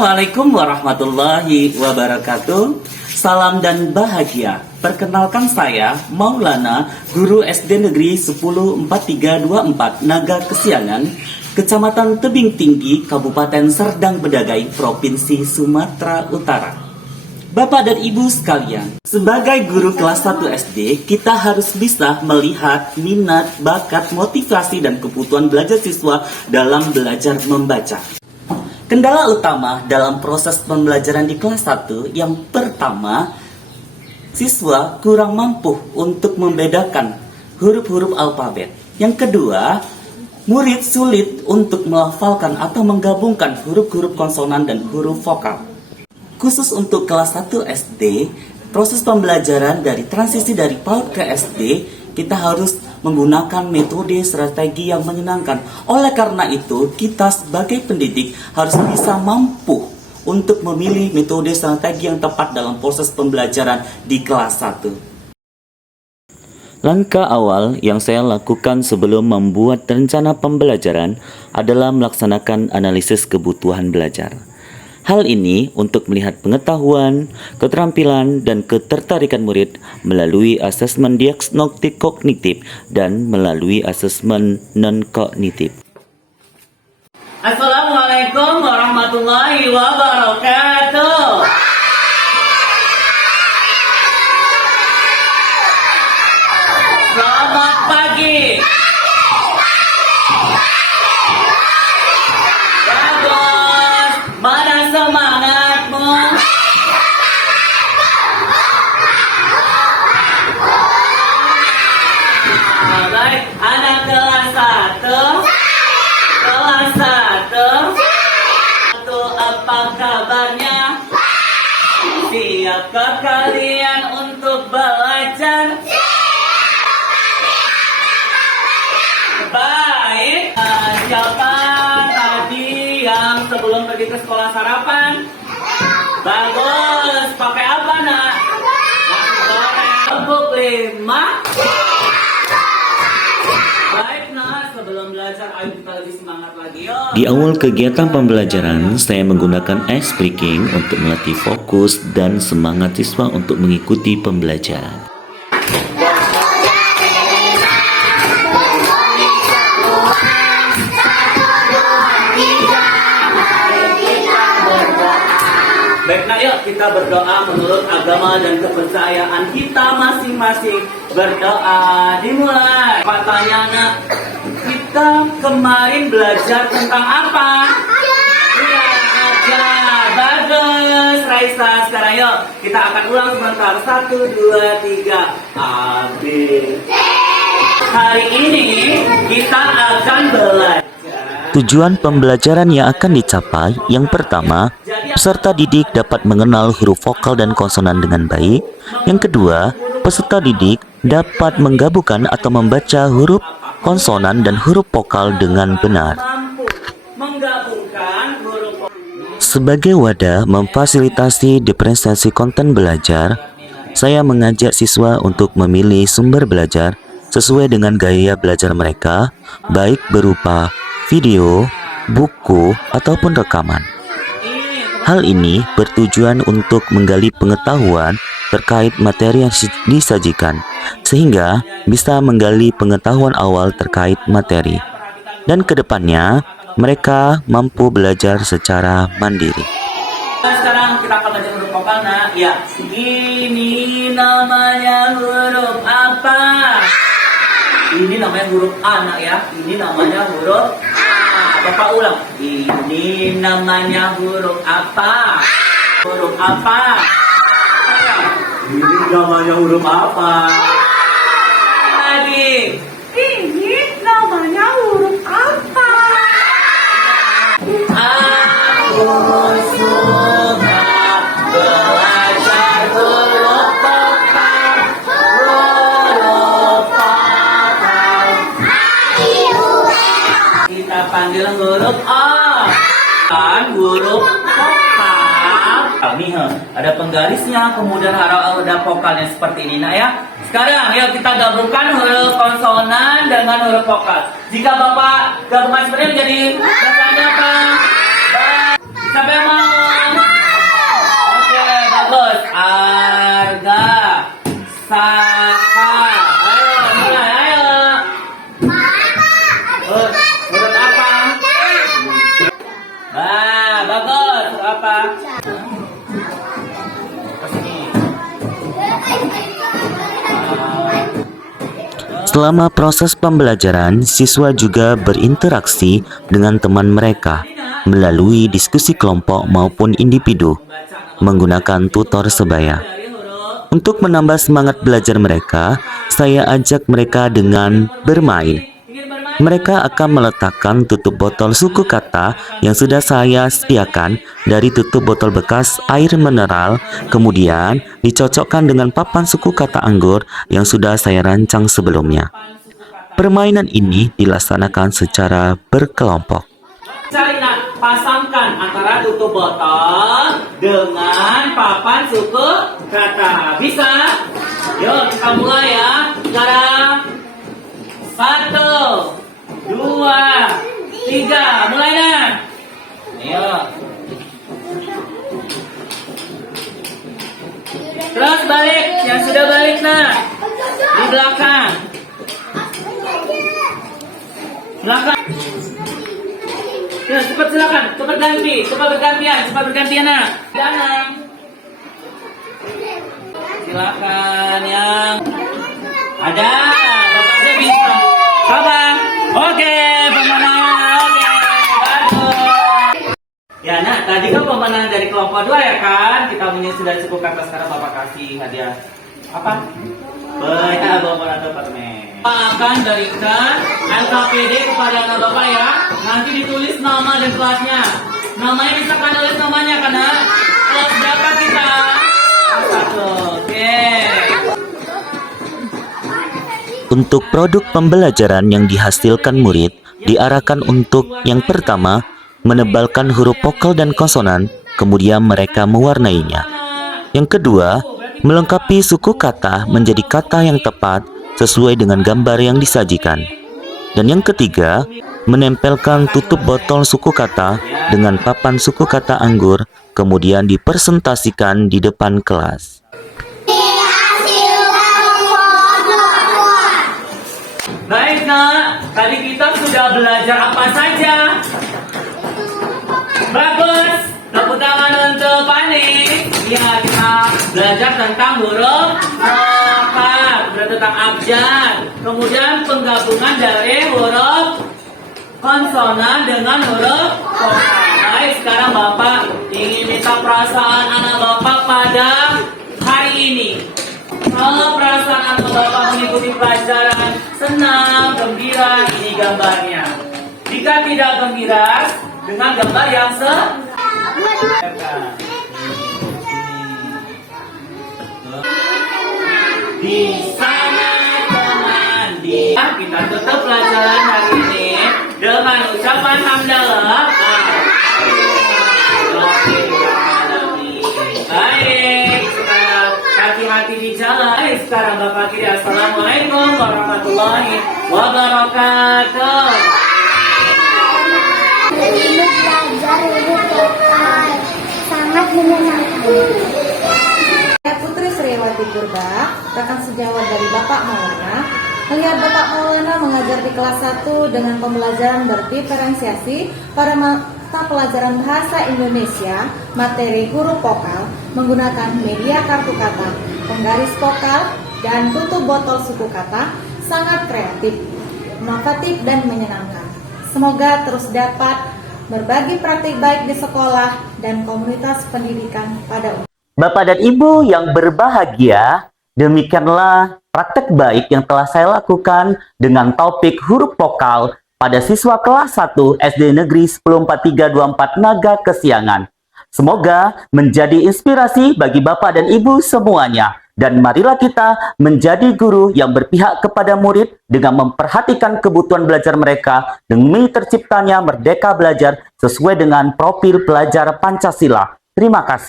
Assalamualaikum warahmatullahi wabarakatuh. Salam dan bahagia. Perkenalkan saya Maulana, guru SD Negeri 104324 Naga Kesiangan, Kecamatan Tebing Tinggi, Kabupaten Serdang Bedagai, Provinsi Sumatera Utara. Bapak dan Ibu sekalian, sebagai guru kelas 1 SD, kita harus bisa melihat minat, bakat, motivasi, dan kebutuhan belajar siswa dalam belajar membaca. Kendala utama dalam proses pembelajaran di kelas 1 yang pertama, siswa kurang mampu untuk membedakan huruf-huruf alfabet. Yang kedua, murid sulit untuk melafalkan atau menggabungkan huruf-huruf konsonan dan huruf vokal. Khusus untuk kelas 1 SD, proses pembelajaran dari transisi dari PAUD ke SD, kita harus menggunakan metode strategi yang menyenangkan. Oleh karena itu, kita sebagai pendidik harus bisa mampu untuk memilih metode strategi yang tepat dalam proses pembelajaran di kelas 1. Langkah awal yang saya lakukan sebelum membuat rencana pembelajaran adalah melaksanakan analisis kebutuhan belajar. Hal ini untuk melihat pengetahuan, keterampilan, dan ketertarikan murid melalui asesmen diagnostik kognitif dan melalui asesmen non-kognitif. Assalamualaikum warahmatullahi wabarakatuh. Selamat pagi. Anak kelas 1, apa kabarnya? Siapkah kalian untuk belajar? Baik, siapa tadi yang sebelum pergi ke sekolah sarapan? Bagus, pakai apa nak? Nasi goreng. Bubuk 5. Sebelum belajar, ayo kita lebih semangat lagi, yuk. Di awal kegiatan pembelajaran, saya menggunakan ice breaking untuk melatih fokus dan semangat siswa untuk mengikuti pembelajaran. Baiklah, yuk kita berdoa menurut agama dan kepercayaan kita masing-masing. Berdoa dimulai. Katanya nak, kita kemarin belajar tentang apa? Iya, ajar. Bagus, Raisa. Sekarang yuk kita akan ulang sebentar. 1, 2, 3. A, B. Hari ini kita akan belajar. Tujuan pembelajaran yang akan dicapai, yang pertama, peserta didik dapat mengenal huruf vokal dan konsonan dengan baik. Yang kedua, peserta didik dapat menggabungkan atau membaca huruf konsonan dan huruf vokal dengan benar. Sebagai wadah memfasilitasi diferensiasi konten belajar, saya mengajak siswa untuk memilih sumber belajar sesuai dengan gaya belajar mereka, baik berupa video, buku, ataupun rekaman. Hal ini bertujuan untuk menggali pengetahuan terkait materi yang disajikan, sehingga bisa menggali pengetahuan awal terkait materi. Dan kedepannya, mereka mampu belajar secara mandiri. Sekarang kita akan belajar huruf vokal, nah. Ya, ini namanya huruf apa? Ini namanya huruf A, nak ya. Ini namanya huruf A. Bapak ulang. Ini namanya huruf apa? Huruf apa? Ini namanya huruf apa? Lagi. Ini namanya huruf apa? Aku suka belajar huruf vokal. Huruf vokal. Kita panggil huruf A. Kan huruf vokal. Nih, ada penggarisnya, kemudian ada vokalnya seperti ini, nak ya. Sekarang, yuk kita gabungkan huruf konsonan dengan huruf vokal. Jika Bapak gabungan seperti ini, jadi bahasanya apa? Siapa yang mau? Selama proses pembelajaran, siswa juga berinteraksi dengan teman mereka melalui diskusi kelompok maupun individu menggunakan tutor sebaya. Untuk menambah semangat belajar mereka, saya ajak mereka dengan bermain. Mereka akan meletakkan tutup botol suku kata yang sudah saya sediakan dari tutup botol bekas air mineral, kemudian dicocokkan dengan papan suku kata anggur yang sudah saya rancang sebelumnya. Permainan ini dilaksanakan secara berkelompok. Cari nak, pasangkan antara tutup botol dengan papan suku kata. Bisa? Yuk kita mulai ya. Sekarang 1, 2, 3, mulai dah. Ayo. Terus balik, yang sudah balik nah. Di belakang. Belakang. Ya, cepat silakan, cepat ganti, cepat bergantian nah. Jangan. Silakan yang ada, bapaknya bisa. Sabar. Oke, pemenang. Oke, bagus. Ya, nah, tadi kan pemenang dari kelompok 2 ya kan? Kita punya sudah cukup kata, sekarang Bapak kasih hadiah. Apa? Banyak Bapak dapat nih. Bapak akan berikan LKPD kepada anak Bapak ya. Nanti ditulis nama dan kelasnya. Namanya bisa kan tulis namanya karena kelas berapa kita? Kelas 1. Oke. Untuk produk pembelajaran yang dihasilkan murid diarahkan untuk yang pertama, menebalkan huruf vokal dan konsonan, kemudian mereka mewarnainya. Yang kedua, melengkapi suku kata menjadi kata yang tepat sesuai dengan gambar yang disajikan. Dan yang ketiga, menempelkan tutup botol suku kata dengan papan suku kata anggur, kemudian dipresentasikan di depan kelas. Baik nak, tadi kita sudah belajar apa saja? Bagus, tepuk tangan untuk Pani. Ya, kita belajar tentang huruf harokat, tentang abjad. Kemudian penggabungan dari huruf konsonan dengan huruf vokal. Baik, sekarang Bapak ingin minta perasaan anak Bapak pada hari ini. Kalau perasaan anak Bapak mengikuti pelajaran senang, gembira, ini gambarnya. Jika tidak gembira, dengan gambar yang di sana teman di. Kita tutup pelajaran hari ini dengan ucapan hamdalah. Baik, sekarang hati-hati di jalan. Sekarang Bapak kiri, assalamualaikum warahmatullahi wabarakatuh. Ilmu belajar huruf vokal sangat menyenangkan. Saya Putri Sriwati Purba, rekan sejawat dari Bapak Maulana. Melihat Bapak Maulana mengajar di kelas 1 dengan pembelajaran berdiferensiasi pada mata pelajaran Bahasa Indonesia, materi huruf vokal menggunakan media kartu kata, penggaris vokal, dan tutup botol suku kata, sangat kreatif, inovatif, dan menyenangkan. Semoga terus dapat berbagi praktik baik di sekolah dan komunitas pendidikan pada umumnya. Bapak dan Ibu yang berbahagia, demikianlah praktek baik yang telah saya lakukan dengan topik huruf vokal pada siswa kelas 1 SD Negeri 104324 Naga Kesiangan. Semoga menjadi inspirasi bagi Bapak dan Ibu semuanya. Dan marilah kita menjadi guru yang berpihak kepada murid dengan memperhatikan kebutuhan belajar mereka demi terciptanya Merdeka Belajar sesuai dengan profil pelajar Pancasila. Terima kasih.